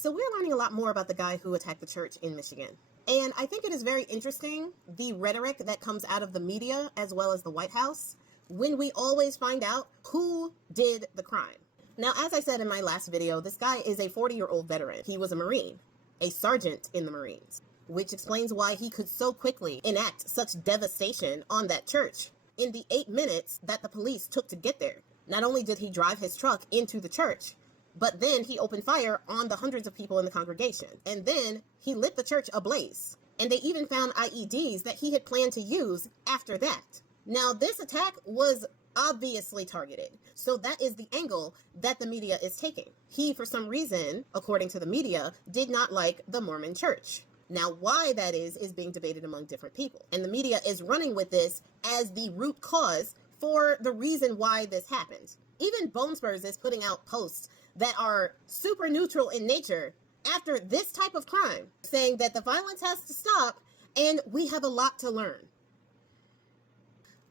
So we're learning a lot more about the guy who attacked the church in Michigan. And I think it is very interesting, the rhetoric that comes out of the media as well as the White House, when we always find out who did the crime. Now, as I said in my last video, this guy is a 40-year-old veteran. He was a Marine, a sergeant in the Marines, which explains why he could so quickly enact such devastation on that church in the 8 minutes that the police took to get there. Not only did he drive his truck into the church, but then he opened fire on the hundreds of people in the congregation. And then he lit the church ablaze. And they even found IEDs that he had planned to use after that. Now, this attack was obviously targeted. So that is the angle that the media is taking. He, for some reason, according to the media, did not like the Mormon church. Now, why that is being debated among different people. And the media is running with this as the root cause for the reason why this happened. Even Bone Spurs is putting out posts that are super neutral in nature after this type of crime, saying that the violence has to stop and we have a lot to learn.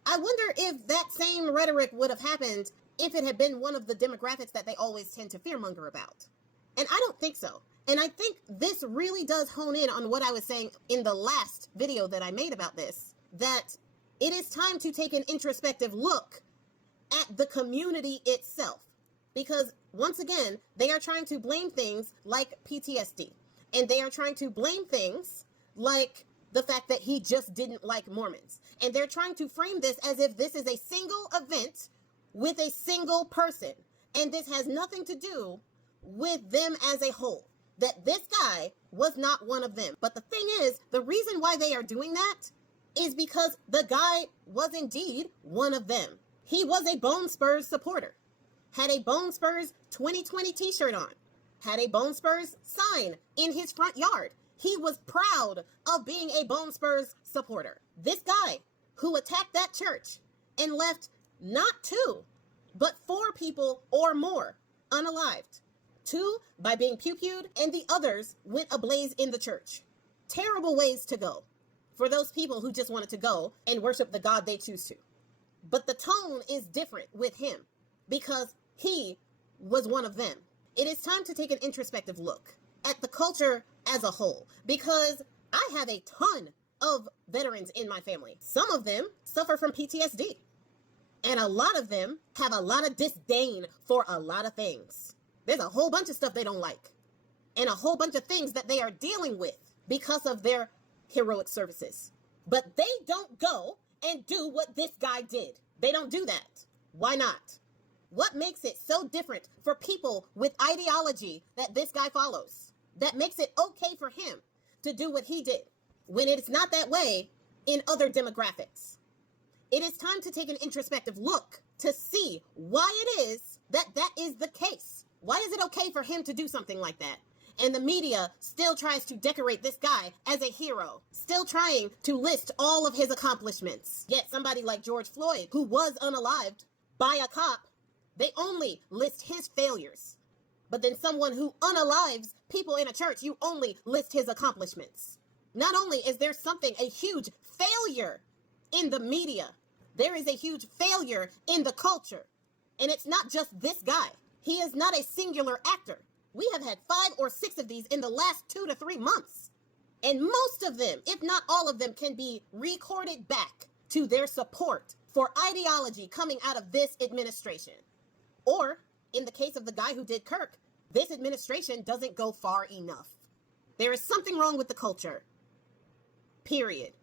I wonder if that same rhetoric would have happened if it had been one of the demographics that they always tend to fearmonger about. And I don't think so. And I think this really does hone in on what I was saying in the last video that I made about this, that it is time to take an introspective look at the community itself. Because once again, they are trying to blame things like PTSD. And they are trying to blame things like the fact that he just didn't like Mormons. And they're trying to frame this as if this is a single event with a single person. And this has nothing to do with them as a whole. That this guy was not one of them. But the thing is, the reason why they are doing that is because the guy was indeed one of them. He was a Bone Spurs supporter. Had a Bone Spurs 2020 t-shirt on. Had a Bone Spurs sign in his front yard. He was proud of being a Bone Spurs supporter. This guy who attacked that church and left not 2, but 4 people or more unalived. 2 by being pew-pewed, and the others went ablaze in the church. Terrible ways to go for those people who just wanted to go and worship the God they choose to. But the tone is different with him because he was one of them. It is time to take an introspective look at the culture as a whole, because I have a ton of veterans in my family. Some of them suffer from PTSD, and a lot of them have a lot of disdain for a lot of things. There's a whole bunch of stuff they don't like, and a whole bunch of things that they are dealing with because of their heroic services. But they don't go and do what this guy did. They don't do that. Why not? What makes it so different for people with ideology that this guy follows? That makes it okay for him to do what he did when it's not that way in other demographics. It is time to take an introspective look to see why it is that that is the case. Why is it okay for him to do something like that? And the media still tries to decorate this guy as a hero, still trying to list all of his accomplishments. Yet somebody like George Floyd, who was unalived by a cop, they only list his failures. But then someone who unalives people in a church, you only list his accomplishments. Not only is there a huge failure in the media, there is a huge failure in the culture. And it's not just this guy. He is not a singular actor. We have had 5 or 6 of these in the last 2 to 3 months. And most of them, if not all of them, can be recorded back to their support for ideology coming out of this administration. Or, in the case of the guy who did Kirk, this administration doesn't go far enough. There is something wrong with the culture. Period.